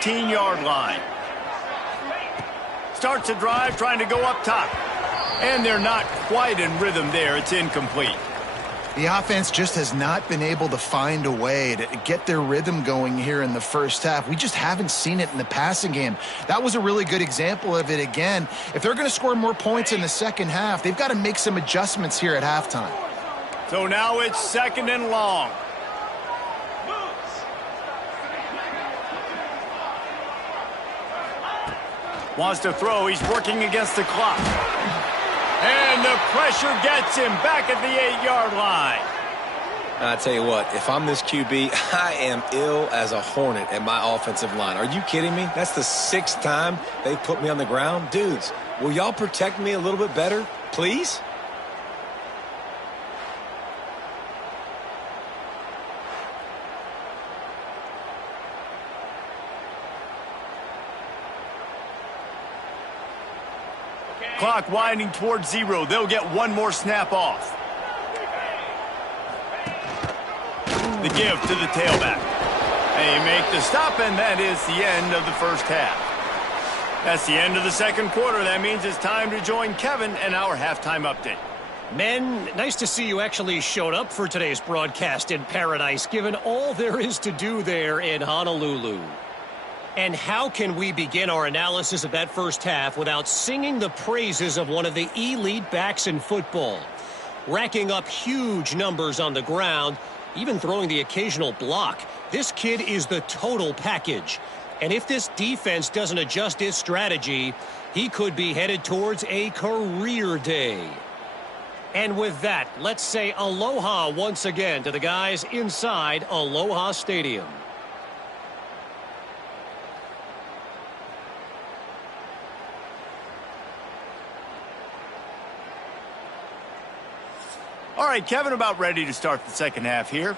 14-yard line. Starts a drive trying to go up top. And they're not quite in rhythm there. It's incomplete. The offense just has not been able to find a way to get their rhythm going here in the first half. We just haven't seen it in the passing game. That was a really good example of it again. If they're going to score more points in the second half, they've got to make some adjustments here at halftime. So now it's 2nd and long. Wants to throw. He's working against the clock. And the pressure gets him back at the 8-yard line. I tell you what, if I'm this QB, I am ill as a hornet at my offensive line. Are you kidding me? That's the 6th time they've put me on the ground. Dudes, will y'all protect me a little bit better, please? Clock winding towards 0. They'll get one more snap off. The give to the tailback. They make the stop, and that is the end of the first half. That's the end of the second quarter. That means it's time to join Kevin and our halftime update. Men, nice to see you actually showed up for today's broadcast in paradise, given all there is to do there in Honolulu. And how can we begin our analysis of that first half without singing the praises of one of the elite backs in football? Racking up huge numbers on the ground, even throwing the occasional block. This kid is the total package. And if this defense doesn't adjust its strategy, he could be headed towards a career day. And with that, let's say aloha once again to the guys inside Aloha Stadium. All right, Kevin, about ready to start the second half here.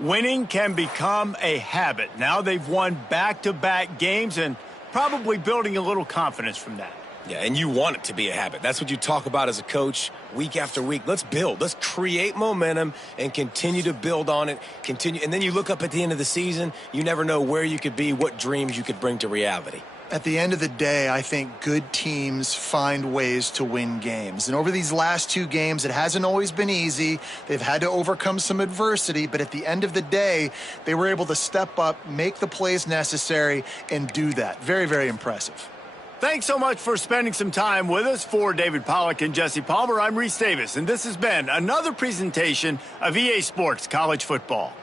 Winning can become a habit. Now they've won back-to-back games and probably building a little confidence from that. Yeah, and you want it to be a habit. That's what you talk about as a coach week after week. Let's build. Let's create momentum and continue to build on it. And then you look up at the end of the season, you never know where you could be, what dreams you could bring to reality. At the end of the day, I think good teams find ways to win games. And over these last 2 games, it hasn't always been easy. They've had to overcome some adversity, but at the end of the day, they were able to step up, make the plays necessary, and do that. Very, very impressive. Thanks so much for spending some time with us. For David Pollack and Jesse Palmer, I'm Reese Davis, and this has been another presentation of EA Sports College Football.